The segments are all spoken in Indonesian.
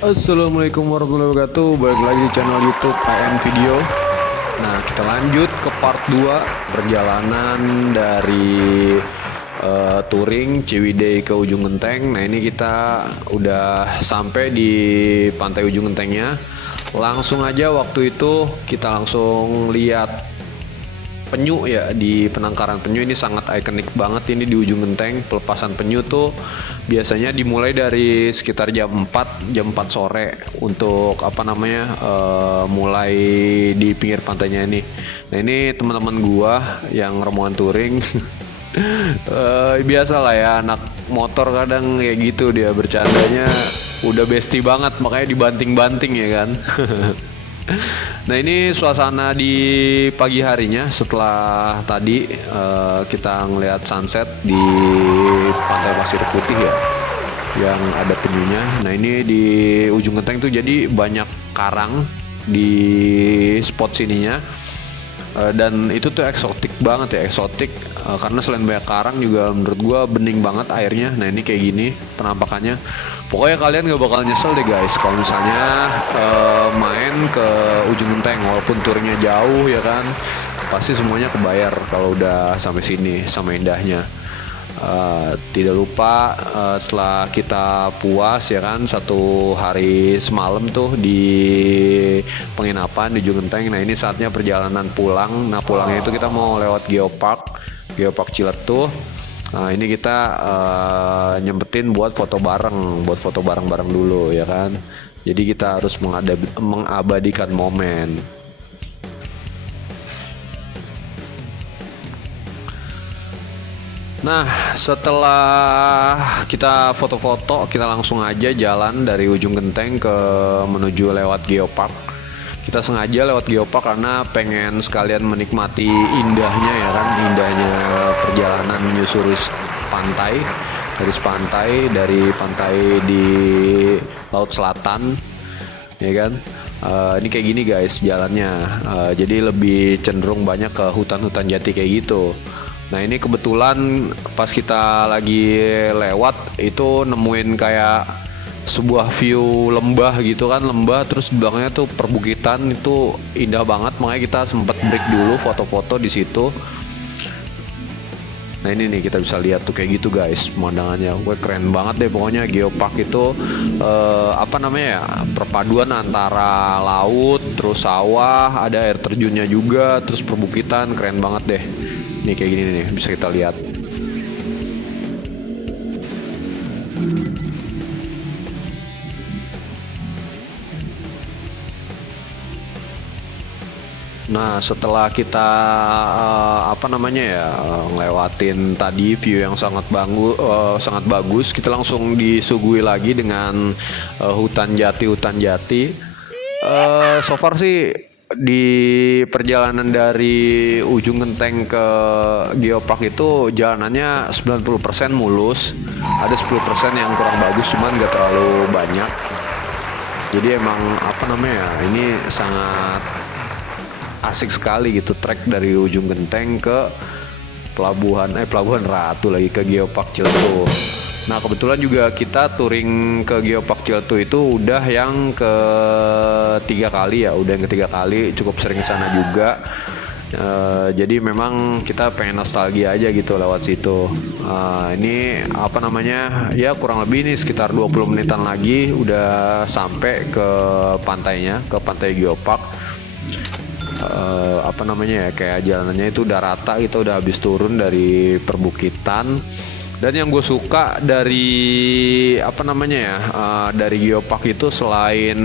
Assalamualaikum warahmatullahi wabarakatuh. Balik lagi di channel YouTube PM Video. Nah, kita lanjut ke part 2 perjalanan dari touring Ciwidey ke Ujung Genteng. Nah, ini kita udah sampai di pantai Ujung Gentengnya. Langsung aja waktu itu kita langsung lihat penyu ya, di penangkaran penyu. Ini sangat ikonik banget ini di Ujung Genteng. Pelepasan penyu tuh biasanya dimulai dari sekitar jam 4 sore untuk mulai di pinggir pantainya ini. Nah, ini teman-teman gua yang rombongan touring. Biasa lah ya, anak motor kadang kayak gitu, dia bercandanya udah bestie banget, makanya dibanting-banting ya kan. Nah, ini suasana di pagi harinya setelah tadi kita ngelihat sunset di Pantai Pasir Putih ya, yang ada penyunya. Nah, ini di Ujung Genteng tuh jadi banyak karang di spot sininya. Dan itu tuh eksotik banget ya, eksotik karena selain banyak karang juga menurut gua bening banget airnya. Nah, ini kayak gini penampakannya. Pokoknya kalian gak bakal nyesel deh guys kalau misalnya main ke Ujung Genteng, walaupun turnya jauh ya kan, pasti semuanya kebayar kalau udah sampai sini sama indahnya. Tidak lupa setelah kita puas ya kan, 1 hari semalam tuh di penginapan di Ujung Genteng. Nah, ini saatnya perjalanan pulang. Nah, pulangnya itu kita mau lewat Geopark Ciletuh. Nah, ini kita nyempetin buat foto bareng dulu ya kan. Jadi kita harus mengabadikan momen. Nah, setelah kita foto-foto, kita langsung aja jalan dari Ujung Genteng ke menuju lewat Geopark. Kita sengaja lewat Geopark karena pengen sekalian menikmati indahnya ya kan, indahnya perjalanan menyusuri pantai, dari pantai di Laut Selatan, ya kan. Ini kayak gini guys jalannya, jadi lebih cenderung banyak ke hutan-hutan jati kayak gitu. Nah, ini kebetulan pas kita lagi lewat itu nemuin kayak sebuah view lembah gitu kan, lembah terus belakangnya tuh perbukitan, itu indah banget, makanya kita sempat break dulu foto-foto di situ. Nah, ini nih kita bisa lihat tuh kayak gitu guys pemandangannya. Gue keren banget deh pokoknya. Geopark itu perpaduan antara laut, terus sawah, ada air terjunnya juga, terus perbukitan, keren banget deh. Nih kayak gini nih bisa kita lihat. Nah, setelah kita ngelewatin tadi view yang sangat bagus, kita langsung disuguhi lagi dengan hutan jati. So far sih di perjalanan dari Ujung Genteng ke Geopark itu jalanannya 90% mulus. Ada 10% yang kurang bagus, cuman gak terlalu banyak. Jadi emang ini sangat asik sekali gitu, trek dari Ujung Genteng ke Pelabuhan Ratu lagi ke Geopark Ciletuh. Nah, kebetulan juga kita touring ke Geopark Ciletuh itu udah yang ketiga kali ya, cukup sering sana juga. Jadi memang kita pengen nostalgia aja gitu lewat situ. Ini ya kurang lebih nih sekitar 20 menitan lagi udah sampai ke pantainya, ke pantai Geopark. Kayak jalanannya itu udah rata, kita udah habis turun dari perbukitan. Dan yang gue suka dari dari Geopark itu selain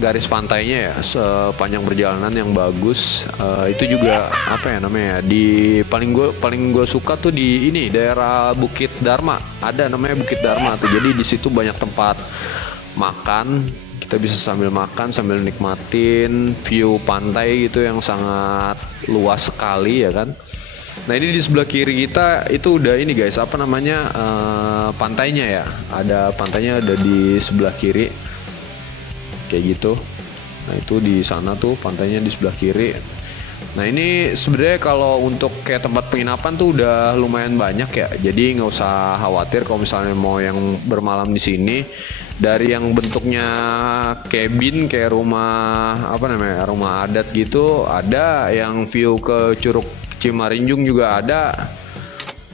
garis pantainya ya, sepanjang perjalanan yang bagus, itu juga di paling gue suka tuh di ini daerah Bukit Dharma. Ada namanya Bukit Dharma tuh, jadi di situ banyak tempat makan. Kita bisa sambil makan sambil nikmatin view pantai gitu yang sangat luas sekali ya kan. Nah, ini di sebelah kiri kita itu udah ini guys, pantainya ya. Ada pantainya, ada di sebelah kiri kayak gitu. Nah, itu di sana tuh pantainya di sebelah kiri. Nah, ini sebenarnya kalau untuk kayak tempat penginapan tuh udah lumayan banyak ya. Jadi nggak usah khawatir kalau misalnya mau yang bermalam di sini. Dari yang bentuknya cabin kayak rumah apa namanya, rumah adat gitu, ada yang view ke Curug Cimarinjung juga ada.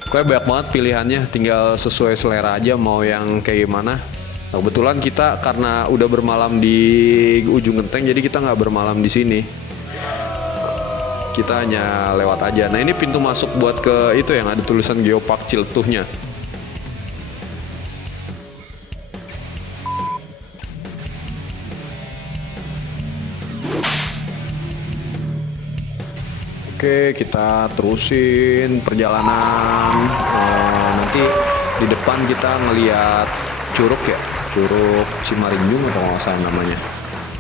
Kayak banyak banget pilihannya, tinggal sesuai selera aja mau yang kayak gimana. Nah, kebetulan kita karena udah bermalam di ujung genteng, jadi kita nggak bermalam di sini. Kita hanya lewat aja. Nah, ini pintu masuk buat ke itu yang ada tulisan Geopark Ciletuhnya. Oke, kita terusin perjalanan. Nanti di depan kita ngeliat curug ya, Curug Cimarinjung atau nggak salah namanya.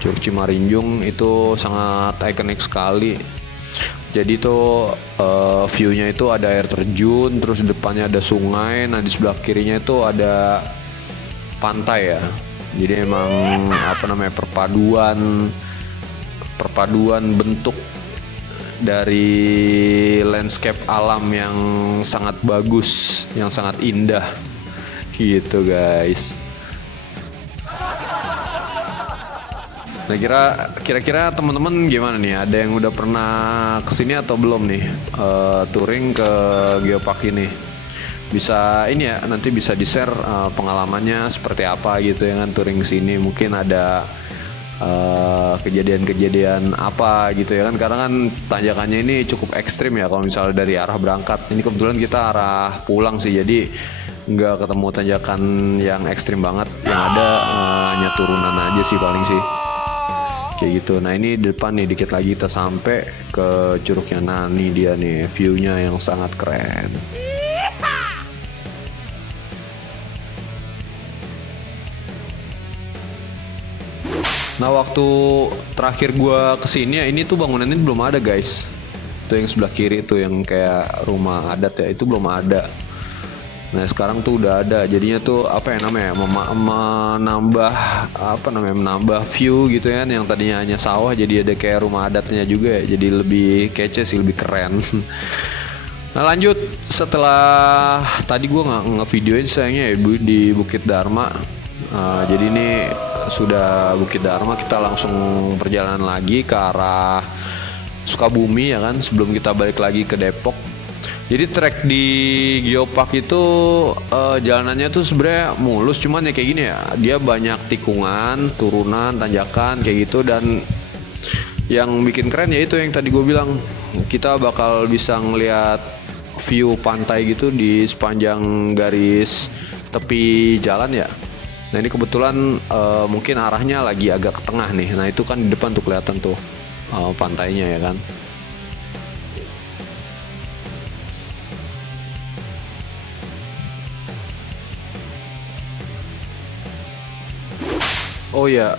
Curug Cimarinjung itu sangat ikonik sekali. Jadi tuh view-nya itu ada air terjun, terus di depannya ada sungai, nah di sebelah kirinya itu ada pantai ya. Jadi emang apa namanya, perpaduan bentuk dari landscape alam yang sangat bagus, yang sangat indah gitu guys. Nah, kira-kira teman-teman gimana nih? Ada yang udah pernah kesini atau belum nih touring ke Geopark ini? Bisa ini ya, nanti bisa di-share pengalamannya seperti apa gitu ya kan, touring sini. Mungkin ada kejadian-kejadian apa gitu ya kan, karena kan tanjakannya ini cukup ekstrim ya kalau misalnya dari arah berangkat. Ini kebetulan kita arah pulang sih, jadi nggak ketemu tanjakan yang ekstrim banget, yang ada hanya turunan aja sih paling sih kayak gitu. Nah, ini di depan nih dikit lagi kita sampai ke curugnya. Nah, nih dia nih view-nya yang sangat keren. Nah, waktu terakhir gua kesini ya, ini tuh bangunan ini belum ada guys. Tuh yang sebelah kiri tuh yang kayak rumah adat ya, itu belum ada. Nah, sekarang tuh udah ada. Jadinya tuh apa ya namanya, menambah view gitu kan, yang tadinya hanya sawah jadi ada kayak rumah adatnya juga ya. Jadi lebih kece sih, lebih keren. Nah, lanjut setelah tadi gua nggak ngevideoin sayangnya ya di Bukit Dharma. Jadi ini sudah Bukit Dharma, kita langsung perjalanan lagi ke arah Sukabumi ya kan, sebelum kita balik lagi ke Depok. Jadi trek di Geopark itu jalanannya tuh sebenarnya mulus, cuman ya kayak gini ya, dia banyak tikungan, turunan, tanjakan kayak gitu. Dan yang bikin keren ya itu yang tadi gue bilang, kita bakal bisa ngeliat view pantai gitu di sepanjang garis tepi jalan ya. Nah, ini kebetulan mungkin arahnya lagi agak ke tengah nih. Nah, itu kan di depan tuh kelihatan tuh pantainya ya kan. Oh ya,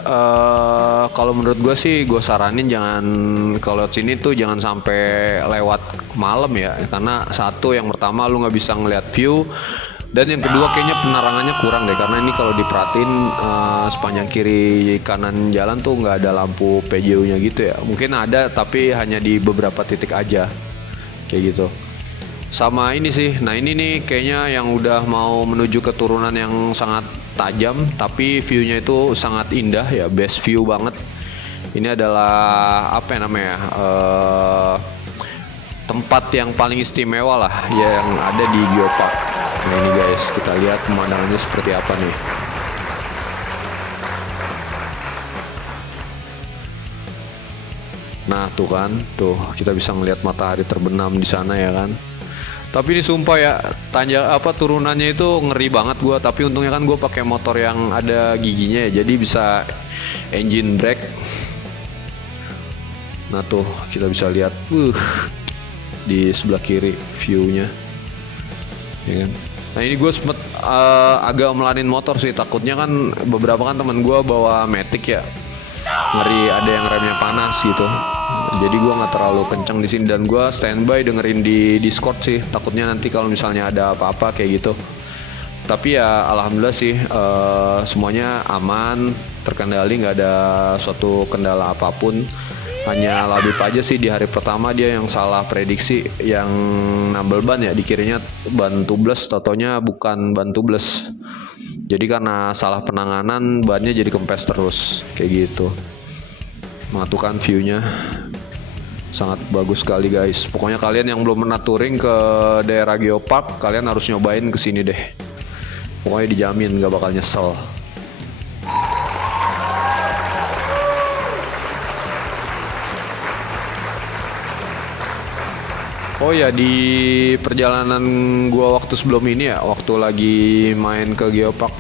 kalau menurut gue sih, gue saranin jangan kalau lewat sini tuh jangan sampai lewat malam ya, karena satu, yang pertama lu nggak bisa ngeliat view, dan yang kedua kayaknya penerangannya kurang deh, karena ini kalau diperhatiin sepanjang kiri kanan jalan tuh nggak ada lampu PJU-nya gitu ya. Mungkin ada tapi hanya di beberapa titik aja kayak gitu. Sama ini sih, nah ini nih kayaknya yang udah mau menuju ke turunan yang sangat tajam, tapi viewnya itu sangat indah ya, best view banget. Ini adalah apa ya namanya, tempat yang paling istimewa lah yang ada di Geopark. Nah, ini guys, kita lihat pemandangannya seperti apa nih. Nah, tuh kan, tuh kita bisa ngelihat matahari terbenam di sana ya kan. Tapi ini sumpah ya, turunannya itu ngeri banget gua. Tapi untungnya kan gue pakai motor yang ada giginya ya, jadi bisa engine brake. Nah, tuh kita bisa lihat di sebelah kiri view-nya ya kan. Nah, ini gue sempet agak melanin motor sih, takutnya kan beberapa kan teman gue bawa Matic ya, ngeri ada yang remnya panas gitu. Jadi gue nggak terlalu kencang di sini, dan gue standby dengerin di Discord sih, takutnya nanti kalau misalnya ada apa-apa kayak gitu. Tapi ya alhamdulillah sih, semuanya aman, terkendali, nggak ada suatu kendala apapun. Hanya Labib aja sih di hari pertama dia yang salah prediksi, yang nambel ban ya, dikirinya ban tubeless, totonya bukan ban tubeless. Jadi karena salah penanganan bannya jadi kempes terus kayak gitu. Nah tuh kan view-nya sangat bagus sekali guys. Pokoknya kalian yang belum pernah touring ke daerah Geopark, kalian harus nyobain kesini deh. Pokoknya dijamin gak bakal nyesel. Oh ya, di perjalanan gua waktu sebelum ini ya, waktu lagi main ke Geopark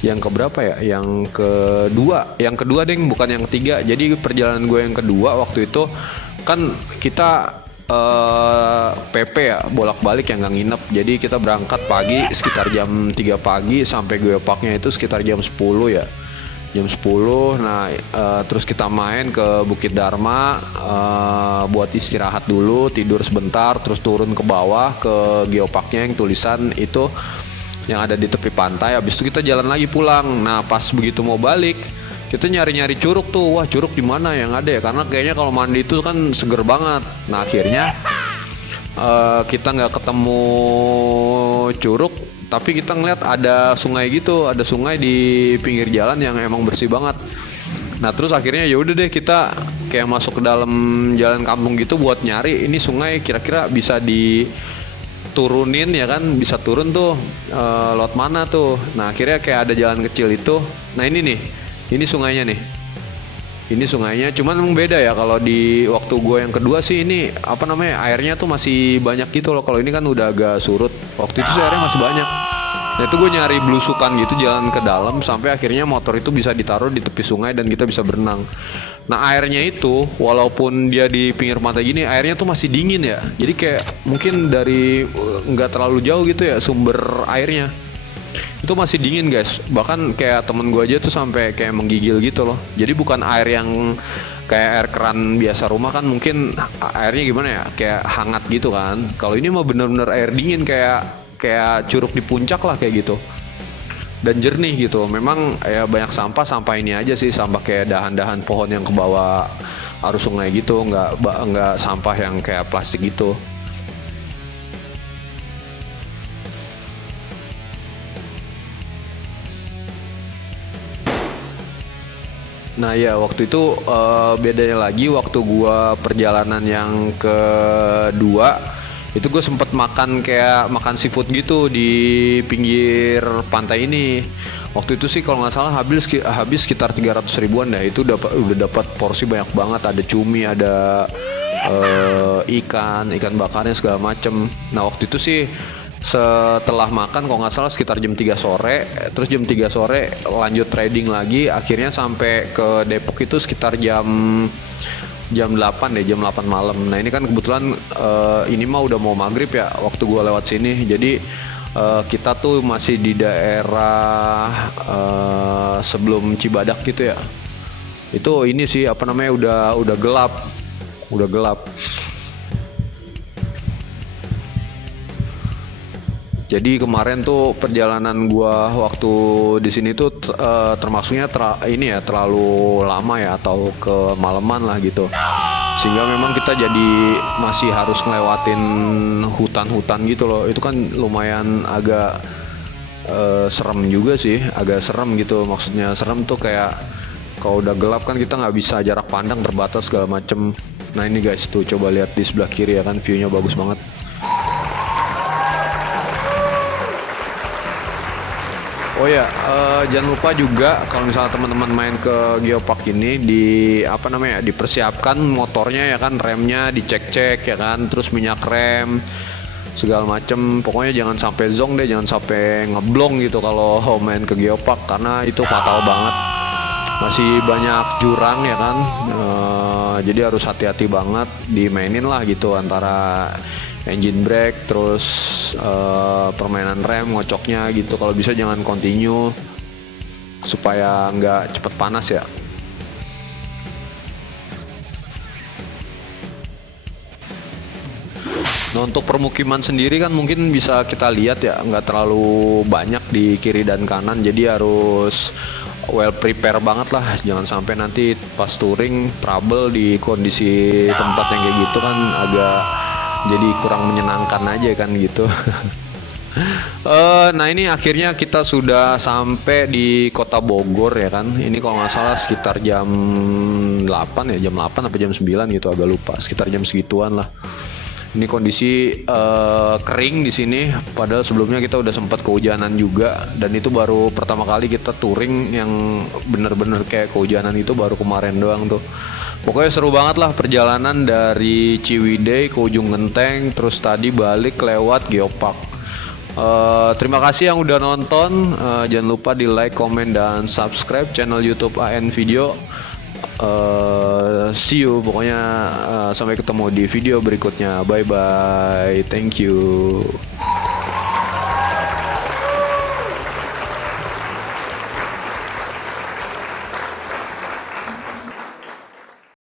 yang keberapa ya? Yang kedua deng, bukan yang ketiga. Jadi perjalanan gue yang kedua waktu itu kan kita PP ya, bolak-balik yang nggak nginep. Jadi kita berangkat pagi sekitar jam 3 pagi, sampai Geoparknya itu sekitar jam 10 ya. Jam 10. Nah, terus kita main ke Bukit Dharma, buat istirahat dulu, tidur sebentar, terus turun ke bawah ke Geoparknya yang tulisan itu yang ada di tepi pantai. Habis itu kita jalan lagi pulang. Nah, pas begitu mau balik, kita nyari-nyari curug tuh. Wah, curug di mana yang ada ya? Karena kayaknya kalau mandi itu kan seger banget. Nah, akhirnya kita nggak ketemu curug, tapi kita ngeliat ada sungai gitu, ada sungai di pinggir jalan yang emang bersih banget. Nah terus akhirnya ya udah deh, kita kayak masuk ke dalam jalan kampung gitu buat nyari ini sungai kira-kira bisa diturunin ya kan, bisa turun tuh lewat mana tuh. Nah akhirnya kayak ada jalan kecil itu. Nah ini nih, ini sungainya nih. Ini sungainya, cuman emang beda ya. Kalau di waktu gue yang kedua sih ini apa namanya, airnya tuh masih banyak gitu loh. Kalau ini kan udah agak surut. Waktu itu sih airnya masih banyak. Nah itu gue nyari belusukan gitu jalan ke dalam, sampai akhirnya motor itu bisa ditaruh di tepi sungai dan kita bisa berenang. Nah airnya itu walaupun dia di pinggir pantai gini, airnya tuh masih dingin ya. Jadi kayak mungkin dari nggak terlalu jauh gitu ya sumber airnya. Itu masih dingin guys, bahkan kayak temen gue aja tuh sampai kayak menggigil gitu loh. Jadi bukan air yang kayak air keran biasa rumah kan, mungkin airnya gimana ya, kayak hangat gitu kan. Kalau ini mah bener-bener air dingin, kayak curug di puncak lah kayak gitu, dan jernih gitu. Memang ya banyak sampah ini aja sih, sampah kayak dahan-dahan pohon yang kebawa arus sungai gitu, nggak sampah yang kayak plastik gitu. Nah ya waktu itu bedanya lagi waktu gua perjalanan yang kedua itu gue sempet makan kayak makan seafood gitu di pinggir pantai ini. Waktu itu sih kalau nggak salah habis sekitar 300 ribuan dah. Itu udah dapat porsi banyak banget, ada cumi, ada ikan bakarnya segala macem. Nah waktu itu sih setelah makan kalau nggak salah sekitar jam 3 sore, terus jam 3 sore lanjut trading lagi, akhirnya sampai ke Depok itu sekitar jam 8 deh, jam 8 malam. Nah ini kan kebetulan ini mah udah mau maghrib ya waktu gua lewat sini. Jadi kita tuh masih di daerah sebelum Cibadak gitu ya. Itu ini sih apa namanya, udah gelap. Jadi kemarin tuh perjalanan gua waktu di sini tuh termasuknya terlalu lama ya, atau kemalaman lah gitu. Sehingga memang kita jadi masih harus ngelewatin hutan-hutan gitu loh. Itu kan lumayan agak serem juga sih, agak serem gitu. Maksudnya serem tuh kayak kalau udah gelap kan kita nggak bisa, jarak pandang terbatas segala macem. Nah ini guys tuh coba lihat di sebelah kiri ya kan, viewnya bagus banget. Oh ya, jangan lupa juga kalau misalnya teman-teman main ke Geopark ini dipersiapkan motornya ya kan, remnya dicek-cek ya kan, terus minyak rem segala macem. Pokoknya jangan sampai zonk deh, jangan sampai ngeblong gitu kalau main ke Geopark, karena itu fatal banget. Masih banyak jurang ya kan, jadi harus hati-hati banget dimainin lah gitu, antara engine brake terus permainan rem ngocoknya gitu. Kalau bisa jangan continue supaya nggak cepet panas ya. Nah untuk permukiman sendiri kan mungkin bisa kita lihat ya, nggak terlalu banyak di kiri dan kanan, jadi harus well prepare banget lah. Jangan sampai nanti pas touring trouble di kondisi tempat yang kayak gitu kan, agak jadi kurang menyenangkan aja kan gitu. Nah ini akhirnya kita sudah sampai di kota Bogor ya kan. Ini kalau nggak salah sekitar jam 8 ya, jam 8 apa jam 9 gitu, agak lupa. Sekitar jam segituan lah. Ini kondisi kering di sini. Padahal sebelumnya kita udah sempat kehujanan juga. Dan itu baru pertama kali kita touring yang bener-bener kayak kehujanan itu baru kemarin doang tuh. Pokoknya seru banget lah perjalanan dari Ciwidey ke Ujung Genteng, terus tadi balik lewat Geopark. Terima kasih yang udah nonton. Jangan lupa di like, comment, dan subscribe channel YouTube AN Video. See you. Pokoknya sampai ketemu di video berikutnya. Bye bye. Thank you.